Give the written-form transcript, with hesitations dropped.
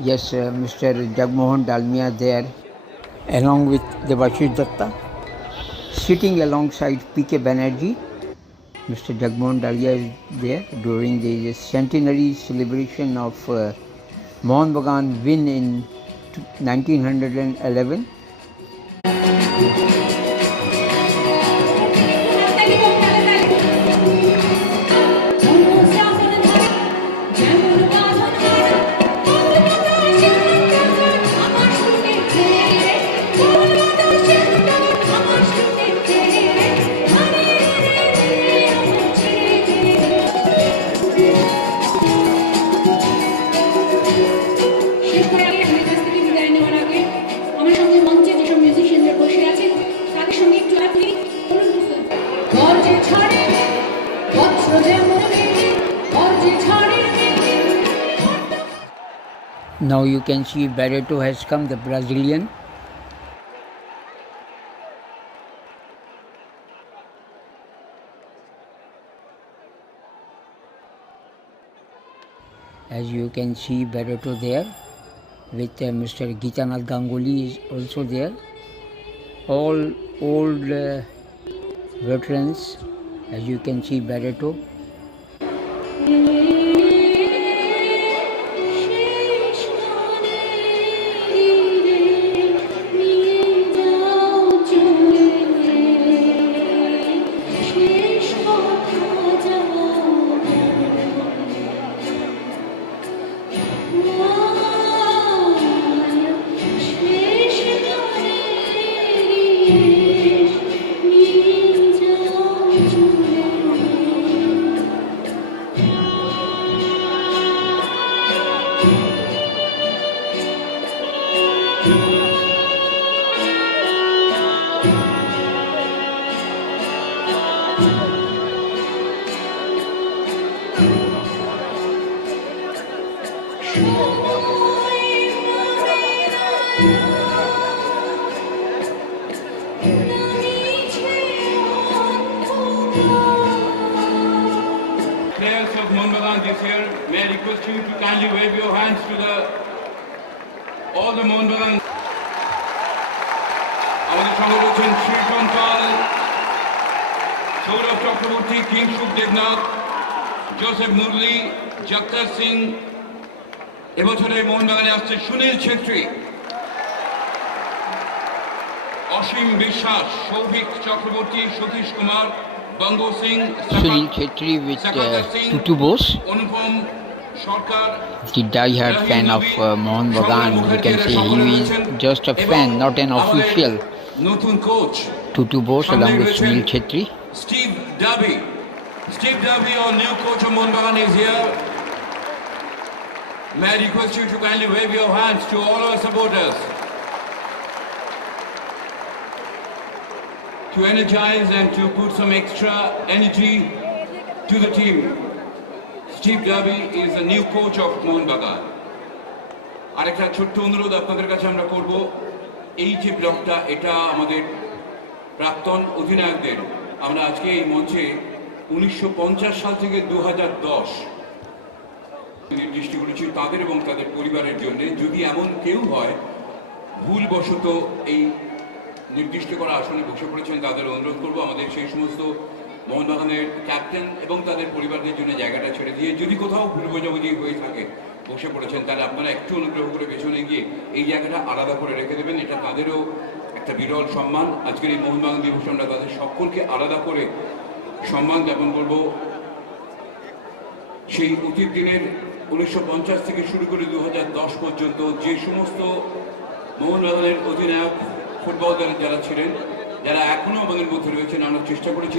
Yes, Mr. Jagmohan Dalmia there, along with Debashish Datta, sitting alongside P.K. Banerjee. Mr. Jagmohan Dalia is there during the centenary celebration of Mohan Bagan win in 1911. Now you can see Barreto has come, the Brazilian. As you can see Barreto there with Mr. Geetanath Ganguly is also there. All old veterans, as you can see Barreto. Players of Mohan Bagan this year, may I request you to kindly wave your hands to all the Mohan Bagan. আমাদের সঙ্গে রয়েছেন শ্রীজন পাল, Sourav Chakraborty, Kingshuk Debnath, Joseph Murali, জগতার Singh. এবছরে মোহনবাগানে আসছে সুনীল ছেত্রী, অসীম বিশ্বাস, Souvik Chakraborty, Satish Kumar, বঙ্গো Singh, Sunil Chetri with Tutu Bose, the die-hard fan of Mohan Bagan. You can say he is just a fan, not an official. নতুন coach Tutu Bose along with Sunil Chetri. Steve Darby, our new coach of Mohan Bagan is here. May I request you to kindly wave your hands to all our supporters to energize and to put some extra energy to the team. Steve Darby is the new coach of Mohan Bagan. আরেকটা ছোট্ট অনুরোধ আপনাদের কাছে আমরা করব, এই যে ব্লকটা এটা আমাদের প্রাক্তন অধিনায়কদের। আমরা আজকে এই মঞ্চে 1950 সাল থেকে 2010 নির্দিষ্ট করেছি তাদের এবং তাদের পরিবারের জন্য। যদি এমন কেউ হয় ভুলবশত এই নির্দিষ্ট করা আসনে বসে পড়েছেন, তাদের অনুরোধ করবো আমাদের সেই সমস্ত মোহনবাগানের ক্যাপ্টেন এবং তাদের পরিবারদের জন্য জায়গাটা ছেড়ে দিয়ে, যদি কোথাও ভুল বোঝাবুঝি হয়ে থাকে বসে পড়েছেন, তাহলে আপনারা একটু অনুগ্রহ করে পেছনে গিয়ে এই জায়গাটা আলাদা করে রেখে দেবেন। এটা তাদেরও একটা বিরল সম্মান। আজকের এই মোহনবাগান দিবস আমরা তাদের সকলকে আলাদা করে সম্মান জ্ঞাপন করব। সেই অতীত দিনের 1950 থেকে শুরু করে 2010 পর্যন্ত যে সমস্ত মোহনবাগানের অধিনায়ক ফুটবল দলের যারা ছিলেন, যারা এখনো আমাদের মধ্যে রয়েছেন, আমরা চেষ্টা করেছি